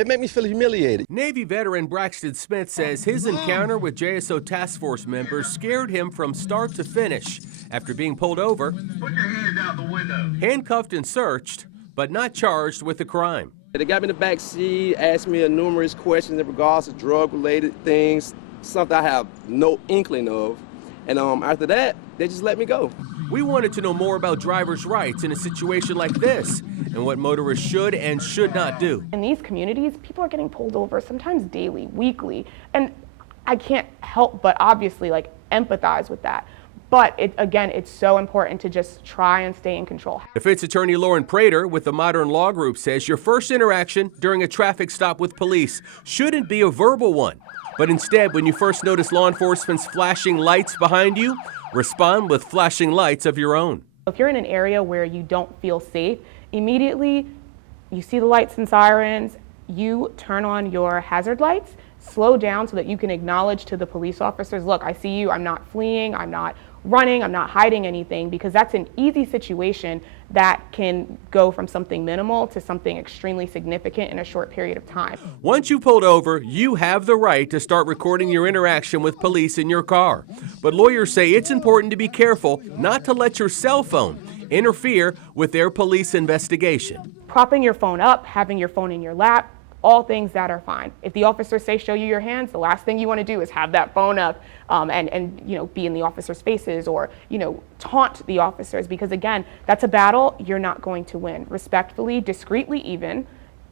It made me feel humiliated. Navy veteran Braxton Smith says his encounter with JSO task force members scared him from start to finish. After being pulled over, Put your hands out the window. handcuffed and searched, but not charged with the crime. They got me in the back seat, asked me numerous questions in regards to drug-related things, something I have no inkling of. And after that, they just let me go. We wanted to know more about drivers' rights in a situation like this and what motorists should and should not do. In these communities, people are getting pulled over sometimes daily, weekly, and I can't help but obviously empathize with that. But again, it's so important to just try and stay in control. Defense attorney Lauren Prater with the Modern Law Group says your first interaction during a traffic stop with police shouldn't be a verbal one, but instead, when you first notice law enforcement's flashing lights behind you, respond with flashing lights of your own. If you're in an area where you don't feel safe, immediately you see the lights and sirens, you turn on your hazard lights, slow down so that you can acknowledge to the police officers, look, I see you, I'm not fleeing, I'm not running, I'm not hiding anything, because that's an easy situation that can go from something minimal to something extremely significant in a short period of time. Once you pulled over, you have the right to start recording your interaction with police in your car. But lawyers say it's important to be careful not to let your cell phone interfere with their police investigation. Propping your phone up, having your phone in your lap, all things that are fine. If the officers say show you your hands, the last thing you want to do is have that phone up and be in the officers' faces or taunt the officers, because again, that's a battle you're not going to win. Respectfully, discreetly even,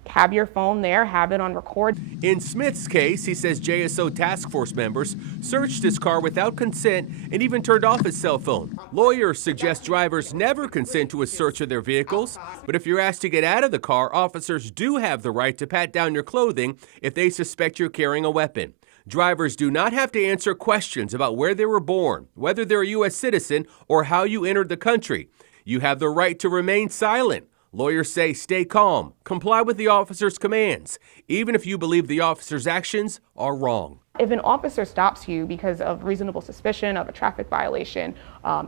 have your phone there, have it on record. In Smith's case, he says JSO task force members searched his car without consent and even turned off his cell phone. Lawyers suggest drivers never consent to a search of their vehicles, but if you're asked to get out of the car, officers do have the right to pat down your clothing if they suspect you're carrying a weapon. Drivers do not have to answer questions about where they were born, whether they're a U.S. citizen, or how you entered the country. You have the right to remain silent. Lawyers say stay calm, comply with the officer's commands, even if you believe the officer's actions are wrong. If an officer stops you because of reasonable suspicion of a traffic violation,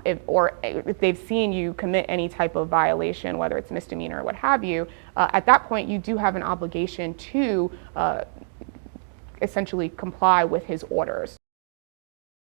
if they've seen you commit any type of violation, whether it's misdemeanor or what have you, at that point you do have an obligation to essentially comply with his orders.